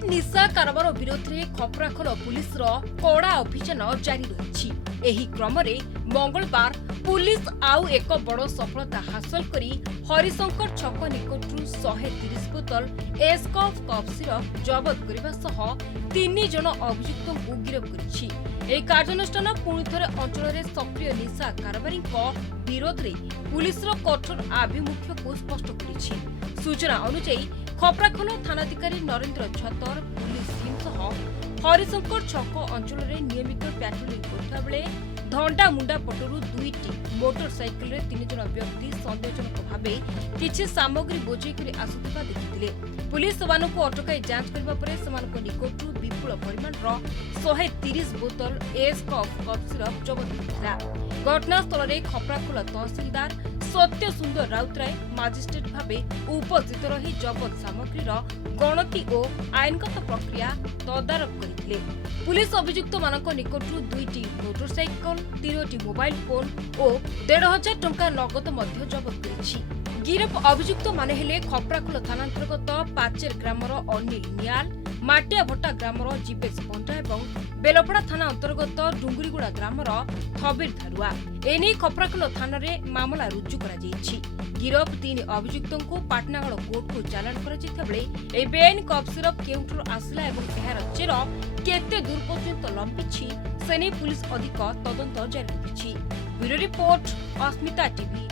अवैध निशा कारोबार विरोध में खपराखोल पुलिस कड़ा अभियान जारी रही। एही क्रम मंगलवार पुलिस आउ एक बड़ सफलता हासिल करी हरिशंकर छक निकटू 130 बोतल एस्कॉफ कफ सिरप जबत करने सह 3 जन अभियुक्तों को गिरफ्त करिछि। ଏହି କାର୍ଯ୍ୟାନୁଷ୍ଠାନ ପୁଣି ଥରେ ଅଞ୍ଚଳରେ ସକ୍ରିୟ ନିଶା କାରବାରୀଙ୍କ ବିରୋଧରେ ପୁଲିସର କଠୋର ଆଭିମୁଖ୍ୟକୁ ସ୍ପଷ୍ଟ କରିଛି। ସୂଚନା ଅନୁଯାୟୀ ଖପ୍ରାଖୋଲ ଥାନାଧିକାରୀ ନରେନ୍ଦ୍ର ଛତର ପୁଲିସ ଟିମ୍ ସହ ହରିଶଙ୍କର ଛକ ଅଞ୍ଚଳରେ ନିୟମିତ ପ୍ୟାଟ୍ରୋଲିଂ କରୁଥିବା ବେଳେ ଧଣ୍ଡାମୁଣ୍ଡା ପଟରୁ 2ଟି ମୋଟରସାଇକେଲରେ 3 ଜଣ ବ୍ୟକ୍ତି ସନ୍ଦେହଜନକ ଭାବେ କିଛି ସାମଗ୍ରୀ ବୋଝେଇ କରି ଆସୁଥିବା ଦେଖିଥିଲେ। पुलिस सेମାନଙ୍କୁ ଅଟକାଇ ଯାଞ୍ଚ କରିବା ପରେ ସେମାନଙ୍କ ନିକଟରୁ ବିପୁଳ ପରିମାଣର 130 ବୋତଲ ଏସ୍କଫ୍ କଫ୍ ସିରପ ଜବତ ହୋଇଥିଲା। ଘଟଣାସ୍ଥଳରେ ଖପ୍ରାଖୋଲ ତହସିଲଦାର ସତ୍ୟ ସୁନ୍ଦର ରାଉତରାୟ ମାଜିଷ୍ଟ୍ରେଟ ଭାବେ ଉପସ୍ଥିତ ରହି ଜବତ ସାମଗ୍ରୀର ଗଣତି ଓ ଆଇନଗତ ପ୍ରକ୍ରିୟା ତଦାରଖ କରିଥିଲେ। पुलिस अभियुक्तମାନଙ୍କ निकटରୁ 2ଟି मोटरसाइकेल 3ଟି मोबाइल फोन और 1,500 टंका नगद मध्य जबत करिछि। गिरफ अभियुक्त माने हेले खप्राखोल थानांतर्गत पाचेर ग्रामर अनिल नियाल, माटियाभट्टा ग्रामर जीवेश पंडा एवं बेलपड़ा थाना अंतर्गत डुंगुरीगुड़ा ग्रामर थबीर धारुआ। एने खप्राखोल थाना मामला रुजु करा जायछि। गिरफ 3 अभियुक्तों को पाटनागढ़ कोर्ट को चालाण करा बेले ए बेआईन कफ सिरप केउठुर आसिला एवं एहार चेर केते दूर पर्यंत लंबिछि सेने पुलिस अधिक तदंत जारी रखिछि। ब्यूरो रिपोर्ट अस्मिता टीवी।